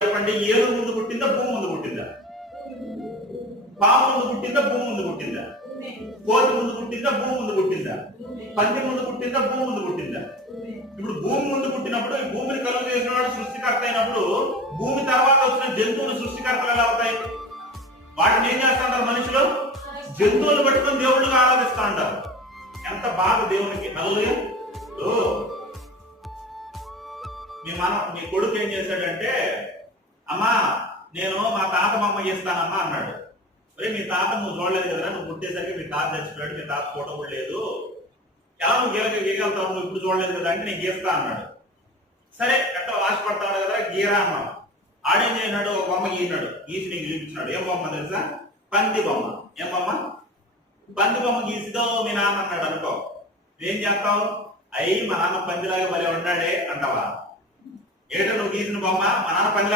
చెప్పండి, ఏనుగు ముందు పుట్టిందా భూమి ముందు పుట్టిందా? పాము ముందు పుట్టిందా భూమి ముందు పుట్టిందా? కోతి ముందు పుట్టిందా భూమి ముందు పుట్టిందా? పంది ముందు పుట్టిందా భూమి ముందు పుట్టిందా? ఇప్పుడు భూమి ముందు పుట్టినప్పుడు ఈ భూమిని కలుగు చేసిన వాడు సృష్టికర్త అయినప్పుడు భూమి తర్వాత వచ్చిన జంతువులు సృష్టికర్తలు ఎలా అవుతాయి? వాటిని ఏం చేస్తా ఉంటారు మనుషులు? జంతువులు పట్టుకొని దేవుళ్ళుగా ఆరాధిస్తా ఉంటారు. ఎంత బాధ దేవునికి. హల్లెలూయా. మీ కొడుకు ఏం చేశాడంటే, అమ్మా నేను మా తాత బొమ్మ గీస్తానమ్మా అన్నాడు. అరే మీ తాత నువ్వు చూడలేదు కదా, నువ్వు పుట్టేసరికి మీ తాత చచ్చిపోయాడు, మీ తాత ఫోటో కూడా లేదు, ఎలా నువ్వు గీయగలుగుతావు, నువ్వు ఇప్పుడు చూడలేదు కదా అంటే నేను గీస్తా అన్నాడు. సరే ఎట్లా ఆశపడతాడు కదా, గీరా అన్నాడు. ఆడేం చేసినాడు, ఒక బొమ్మ గీసినాడు. గీసి నీకు గెలిపించినాడు. ఏం బొమ్మ తెలుసా? పంది బొమ్మ. ఏం బొమ్మ? పంది బొమ్మ గీసిదో మీ నాన్న అన్నాడు అనుకో, ఏం చేస్తావు? అయ్యి మా నాన్న పందిలాగా భలే ఉన్నాడే అంటావా? ఏటో నువ్వు గీసిన బొమ్మ మా నాన్న పందిలాగా